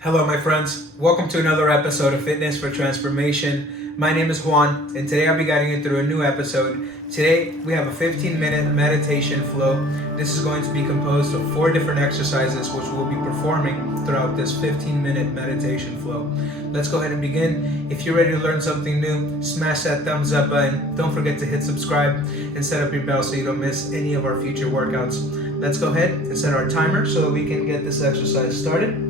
Hello, my friends. Welcome to another episode of Fitness for Transformation. My name is Juan, and today I'll be guiding you through a new episode. Today, we have a 15-minute meditation flow. This is going to be composed of 4 different exercises, which we'll be performing throughout this 15-minute meditation flow. Let's go ahead and begin. If you're ready to learn something new, smash that thumbs up button. Don't forget to hit subscribe and set up your bell so you don't miss any of our future workouts. Let's go ahead and set our timer so that we can get this exercise started.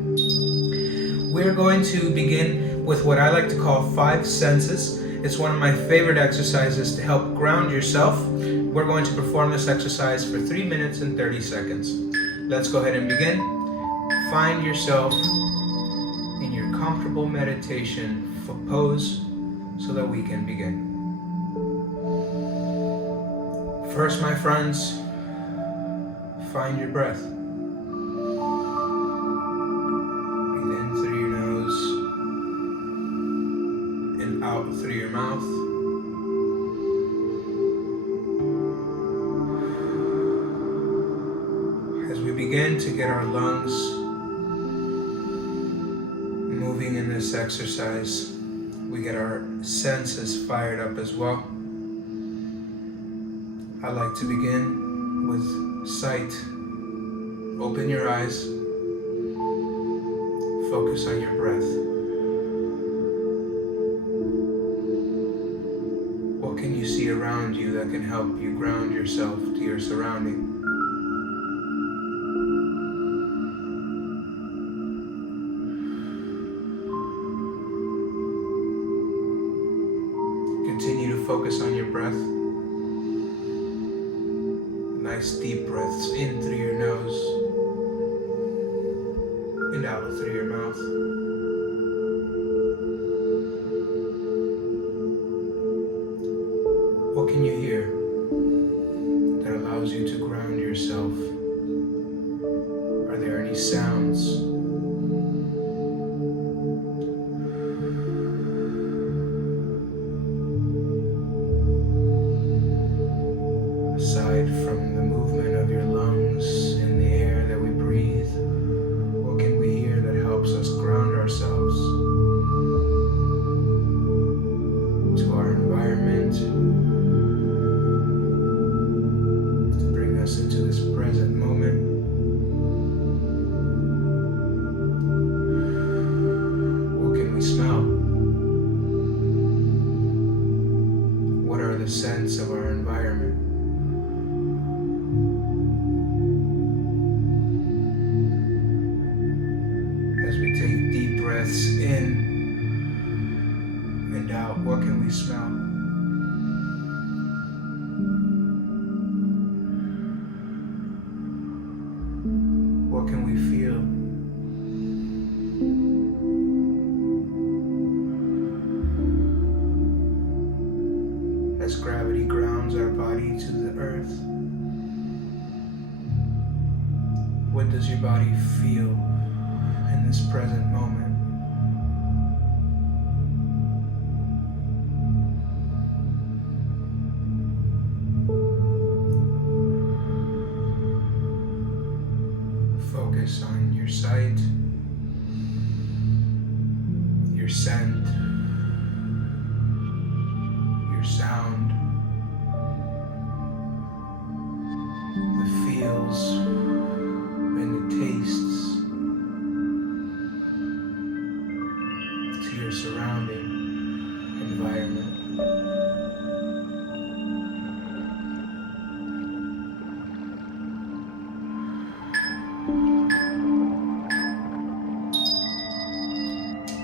We're going to begin with what I like to call 5 senses. It's one of my favorite exercises to help ground yourself. We're going to perform this exercise for 3 minutes and 30 seconds. Let's go ahead and begin. Find yourself in your comfortable meditation pose so that we can begin. First, my friends, find your breath. Out through your mouth. As we begin to get our lungs moving in this exercise, we get our senses fired up as well. I like to begin with sight. Open your eyes. Focus on your breath. What can you see around you that can help you ground yourself to your surrounding? Continue to focus on your breath. Nice deep breaths in through your nose and out through your mouth. What can you hear that allows you to ground yourself? Are there any sounds? Aside from the movement of your lungs and the air that we breathe, what can we hear that helps us ground ourselves to our environment? Into this present moment. What can we smell? What are the scents of our environment? As we take deep breaths in and out, what can we smell? What can we feel? As gravity grounds our body to the earth, what does your body feel in this present moment? Focus on your sight, your scent, your sound, the feels and the tastes to your surrounding environment.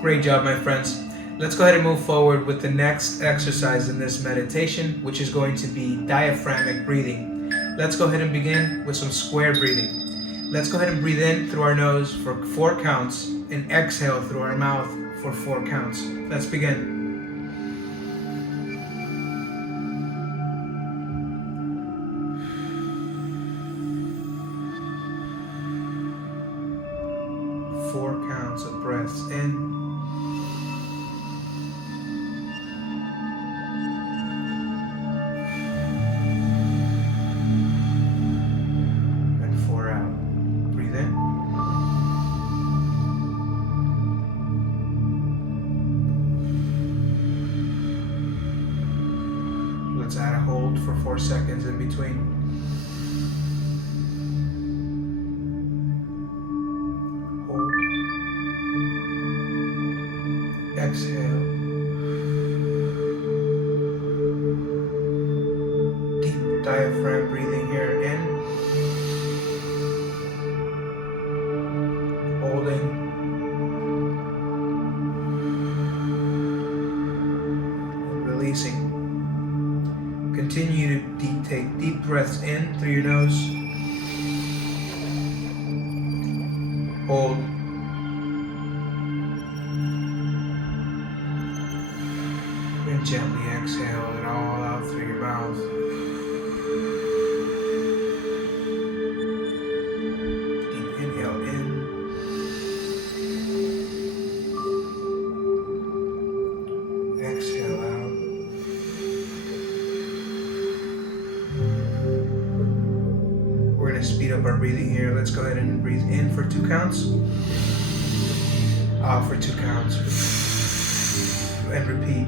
Great job, my friends. Let's go ahead and move forward with the next exercise in this meditation, which is going to be diaphragmatic breathing. Let's go ahead and begin with some square breathing. Let's go ahead and breathe in through our nose for 4 counts and exhale through our mouth for 4 counts. Let's begin. 4 counts of breaths in and 4 out. Breathe in Let's add a hold for 4 seconds in between. Hold. Exhale. Deep diaphragm breathing here. In. Holding. And releasing. Continue to take deep breaths in through your nose. Hold. And gently exhale it all out through your mouth. Deep inhale in. Exhale out. We're going to speed up our breathing here. Let's go ahead and breathe in for 2 counts. Out for 2 counts. And repeat.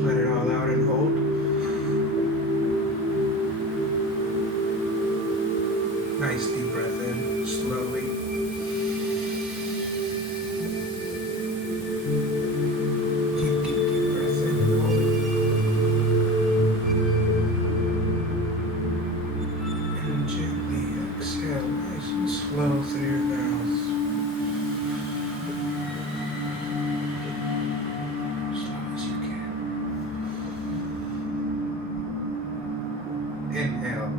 Let it all out and hold. Nice deep breath in, slowly. Deep breath in and hold. And gently exhale, nice and slow through your mouth. Slow as you can. Inhale.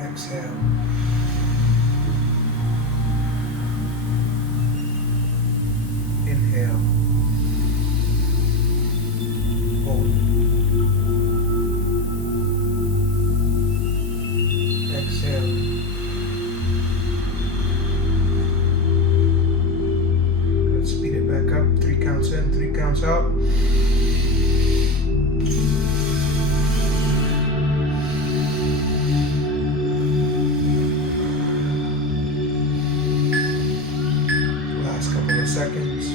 Exhale. Inhale. Hold. Exhale. Let's speed it back up. 3 counts in, 3 counts out. Seconds.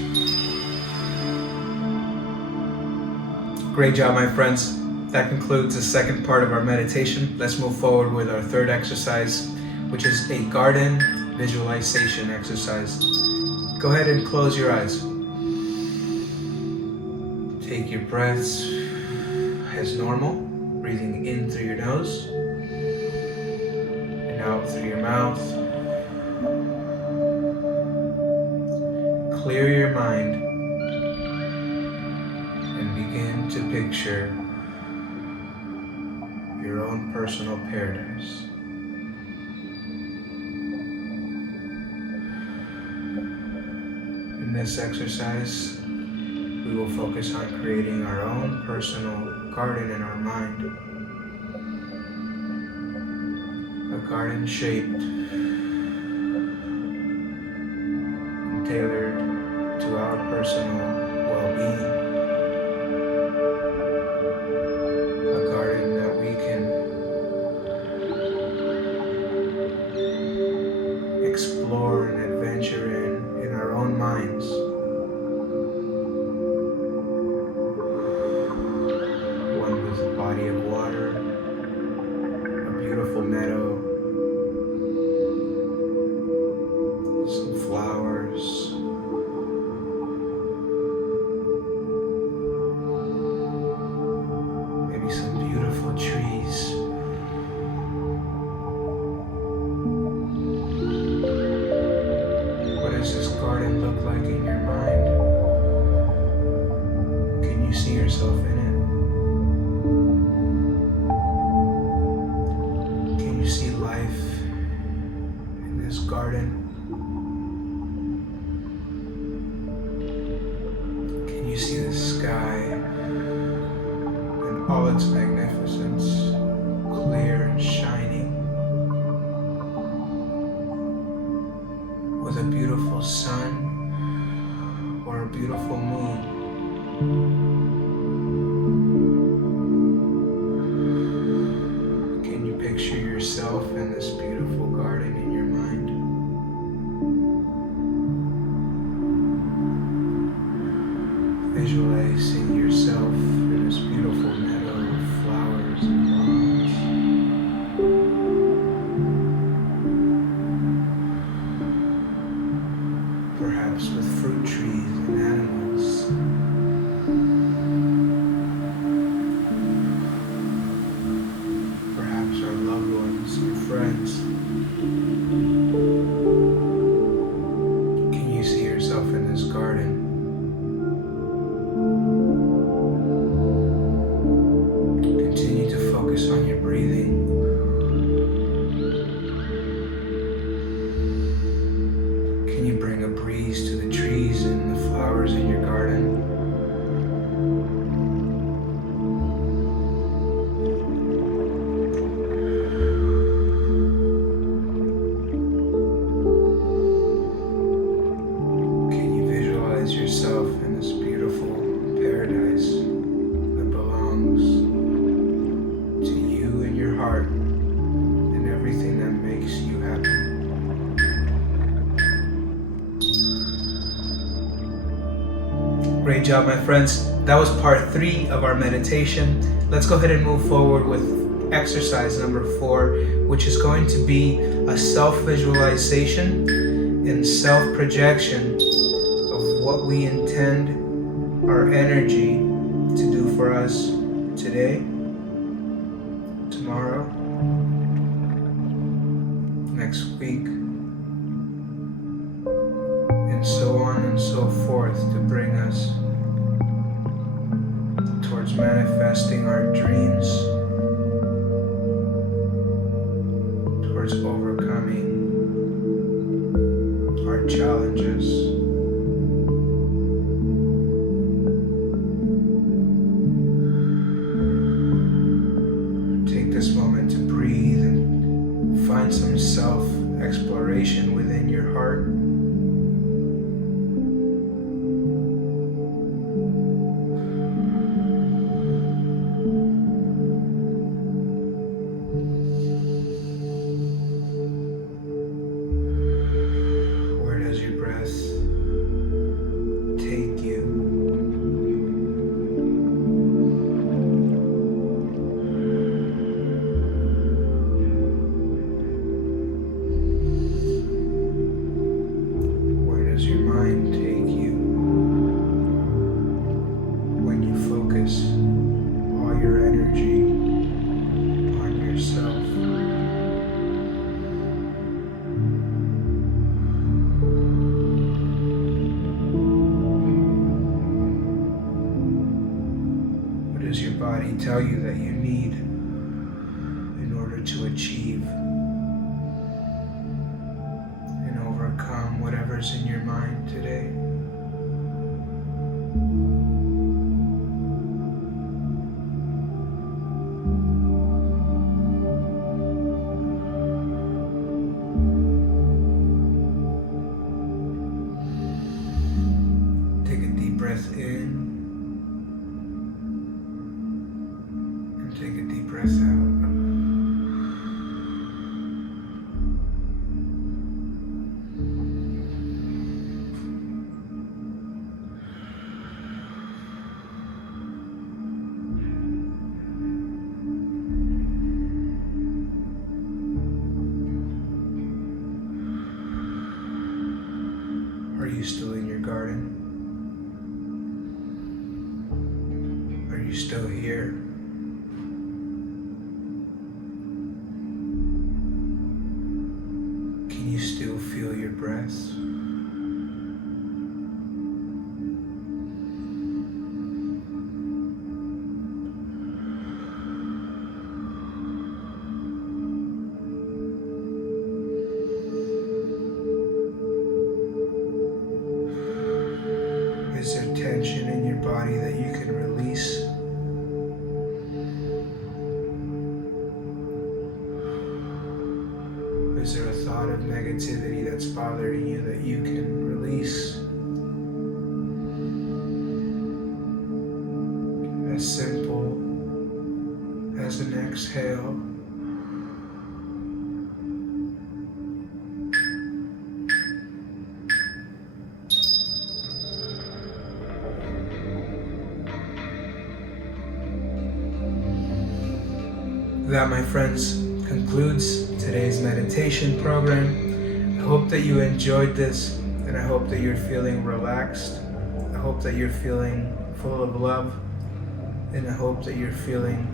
Great job, my friends. That concludes the second part of our meditation. Let's move forward with our third exercise, which is a garden visualization exercise. Go ahead and close your eyes. Take your breaths as normal, breathing in through your nose and out through your mouth. Clear your mind and begin to picture your own personal paradise. In this exercise, we will focus on creating our own personal garden in our mind. A garden shaped and tailored to our personal well-being. A garden that we can explore and adventure in our own minds. One with a body of water, a beautiful meadow, some flowers, maybe some beautiful trees. What does this garden look like in your mind? Can you see yourself in it? Can you see life in this garden? Can you see the sky in all its magnificence, clear and shining? Great job, my friends. That was part 3 of our meditation. Let's go ahead and move forward with exercise number 4, which is going to be a self-visualization and self-projection of what we intend our energy to do for us today, tomorrow, next week, and so on and so forth, to bring us towards manifesting our dreams, towards overcoming our challenges. Take this moment to breathe and find some self-exploration within your heart. Take you. Where does your mind take you when you focus all your energy on yourself? Does your body tell you that you need in order to achieve and overcome whatever's in your mind today? Take a deep breath in. Take a deep breath out. Are you still in your garden? Are you still here? Can you still feel your breath? Is there tension in your body that you can release? Is there a thought of negativity that's bothering you that you can release? As simple as an exhale. That, my friends, concludes today's meditation program. I hope that you enjoyed this, and I hope that you're feeling relaxed. I hope that you're feeling full of love, and I hope that you're feeling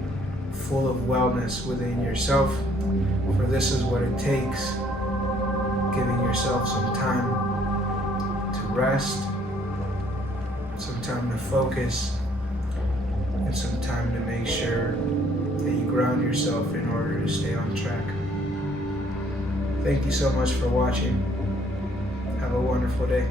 full of wellness within yourself, for this is what it takes, giving yourself some time to rest, some time to focus, and some time to make sure that you ground yourself in order to stay on track. Thank you so much for watching. Have a wonderful day.